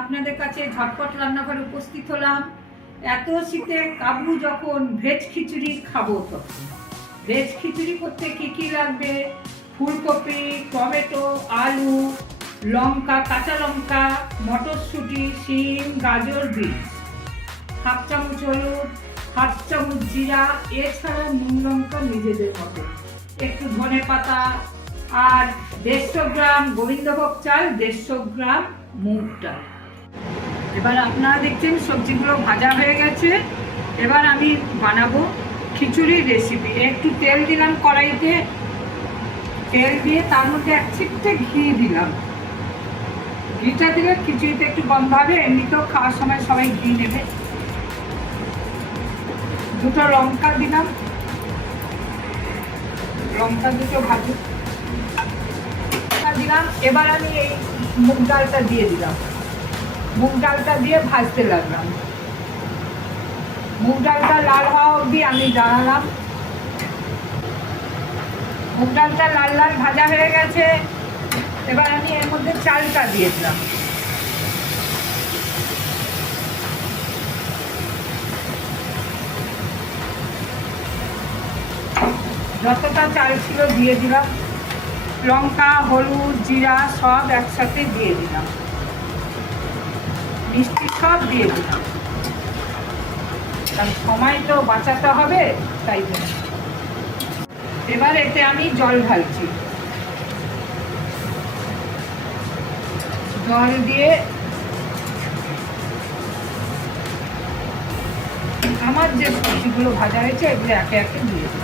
আপনাদের কাছে ঝটপট রান্নাঘরে উপস্থিত হলাম। এত শীতে কাবু যখন ভেজ খিচুড়ি খাবো তখন ভেজ খিচুড়ি করতে কি কি লাগবে, ফুলকপি, টমেটো, আলু, লঙ্কা, কাঁচা লঙ্কা, মটরশুঁটি, শিম, গাজর, বিনস, হাফ চামচ হলুদ, হাফ চামচ জিরা, এছাড়া নুন লঙ্কা নিজেদের মতো, একটু ধনে পাতা, আর 150 গ্রাম গোবিন্দভোগ চাল, 150 গ্রাম মুগ ডাল। এবার আপনারা দেখছেন সবজিগুলো ভাজা হয়ে গেছে। এবার আমি বানাবো খিচুড়ির রেসিপি। একটু তেল দিলাম কড়াইতে, তেল দিয়ে তার মধ্যে এক চিমটে ঘি দিলাম। ঘিটা দিলে খিচুড়িতে একটু গন্ধ হবে, এমনিতেও খাওয়ার সময় সবাই ঘি নেবে। দুটো লঙ্কা দিলাম, লঙ্কা দুটো ভাজি দিলাম। এবার আমি এই মুগ ডালটা দিয়ে দিলাম, মুগ ডালটা দিয়ে ভাজতে লাগলাম। মুগ ডালটা লাল হওয়া অবধি আমি দাঁড়ালাম। মুগ ডালটা লাল লাল ভাজা হয়ে গেছে। এবার আমি এর মধ্যে চালটা দিয়ে দিলাম। যতটা চাল ছিল দিয়ে দিলাম। লঙ্কা, হলুদ, জিরা সব একসাথে দিয়ে দিলাম, মিষ্টি সব দিয়ে দিলাম, কারণ সময় তো বাঁচাতে হবে তাই জন্য। এবার এতে আমি জল ঢালছি। জল দিয়ে আমার যে সবজিগুলো ভাজা হয়েছে এগুলো একে একে দিয়ে দিই।